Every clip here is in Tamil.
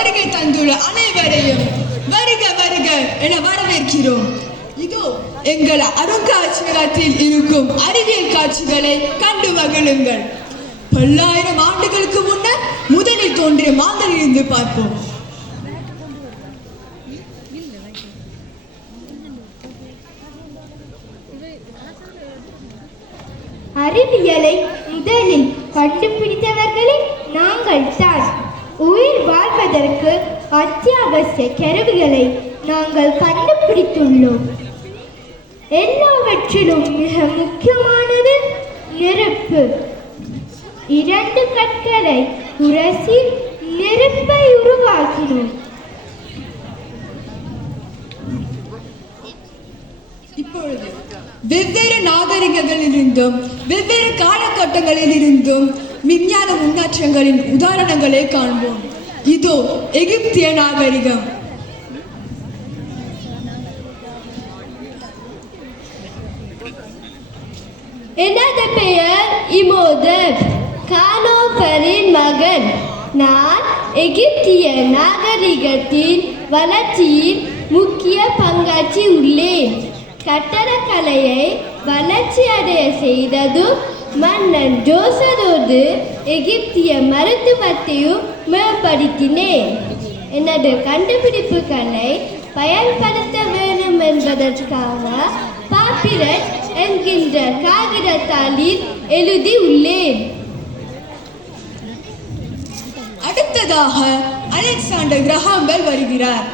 வருகை தந்துள்ள அனைவரையும் வருக வருக என வரவேற்கிறோம். இதோ எங்கள் அருங்காட்சியகத்தில் இருக்கும் அறிவியல் காட்சிகளை கண்டு மகிழுங்கள். பல்லாயிரம் ஆண்டுகளுக்கு முன்னர் முதலில் தோன்றிய மாந்தர் இருந்து பார்ப்போம். அறிவியலை முதலில் கண்டு செய்வதற்கு அத்தியாவசிய கருவிகளை நாங்கள் கண்டுபிடித்துள்ளோம். எல்லாவற்றிலும் மிக முக்கியமானது நெருப்பு. இரண்டு கற்களை உரசி நெருப்பை உருவாக்கினோம். இப்பொழுது வெவ்வேறு நாகரிகங்களிலிருந்தும் வெவ்வேறு காலகட்டங்களில் இருந்தும் விஞ்ஞான முன்னேற்றங்களின் உதாரணங்களை காண்போம். இதோ எகிப்திய நாகரிகம். எனது பெயர்? இமோதர் கானோபரின் மகன். நான் எகிப்திய நாகரிகத்தின் வளர்ச்சியில் முக்கிய பங்காற்றி உள்ளேன். கட்டடக்கலையை வளர்ச்சி அடைய செய்ததும் மன்னன் ஜோசரோடு எகிப்திய மருத்துவத்தையும் மேம்படுத்தினேன் எனது கண்டுபிடிப்புகளை பயன்படுத்த வேண்டும் என்பதற்காக பாப்பிரட் என்கின்ற காகிதத்தாளில் எழுதி உள்ளேன். அடுத்ததாக அலெக்சாண்டர் கிரஹாம்பெல் வருகிறார்.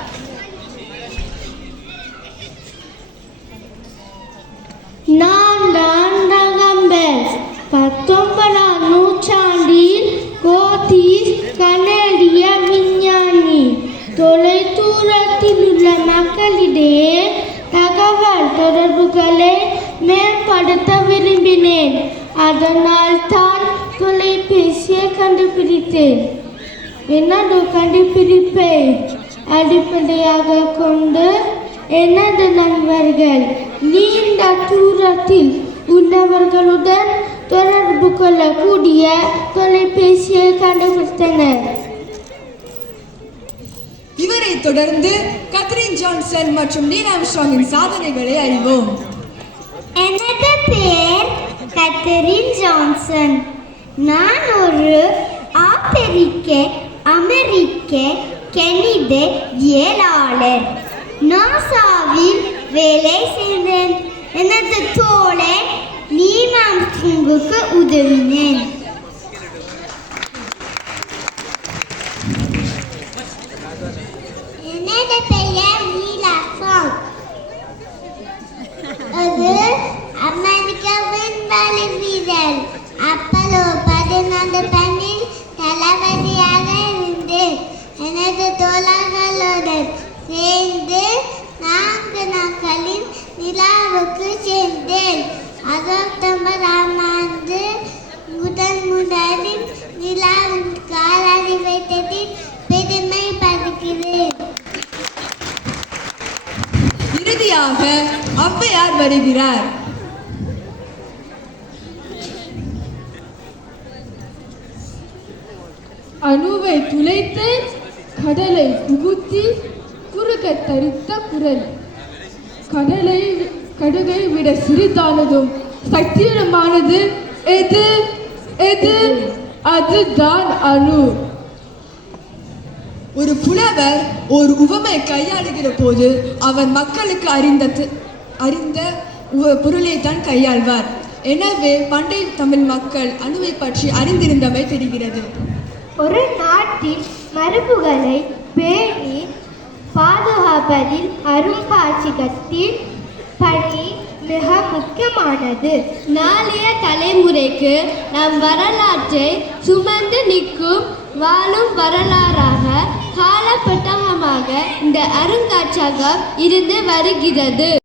பத்தொன்பதாம் நூற்றாண்டில் கோத்திஸ் கனடிய விஞ்ஞானி. தொலைதூரத்தில் உள்ள மக்களிடையே தகவல் தொடர்புகளை மேம்படுத்த விரும்பினேன். அதனால் தான் தொலைபேசியை கண்டுபிடித்தேன். எனது கண்டுபிடிப்பை அடிப்படையாக கொண்டு எனது நண்பர்கள் நீண்ட தூரத்தில் உள்ளவர்களுடன் தொடர்பு கொள்ளக்கூடிய தொலைபேசியை கண்டுபிடித்தனர். இவரை தொடர்ந்து கத்ரின் ஜான்சன் மற்றும் நீல் ஆம்ஸ்ட்ராங்கின் சாதனைகளை அறிவோம். எனது பெயர் கத்தரின் ஜான்சன். நான் ஒரு ஆப்பிரிக்க அமெரிக்க கணித இயலாளர். நாசாவில் வேலை செய்தேன். எனது தோழை நீமாம்ஸ்டுங்குக்கு உதவினேன் எனது பெயர் நீலாசாங் அது அமெரிக்க விண்வெளி வீரர் அப்பலோ பதினாலு பணியில் தளபதியாக இருந்தேன் எனது தோழர்களுடன் இறுதியாக ஔவையார் வருகிறார்? அணுவை துளைத்து கடலை புகுத்தி குறுக தரித்த குரல். கடலை கடுகை விட சிறிதானதும் சக்தியமானது எது? எது? அதுதான் அணு. ஒரு புலவர் ஒரு உவமை கையாளுகிற போது அவர் மக்களுக்கு அறிந்த அறிந்த பொருளை தான் கையாள்வார். எனவே பண்டைய தமிழ் மக்கள் அணுவை பற்றி அறிந்திருந்தமை தெரிகிறது. ஒரு நாட்டின் மரபுகளை பேணி பாதுகாப்பதில் அருங்காட்சியகத்தின் பணி மிக முக்கியமானது. நாளைய தலைமுறைக்கு நம் வரலாற்றை சுமந்து நிற்கும் வாழும் வரலாறாக காலப்பட்டகமாக இந்த அருங்காட்சியகம் இருந்து வருகிறது.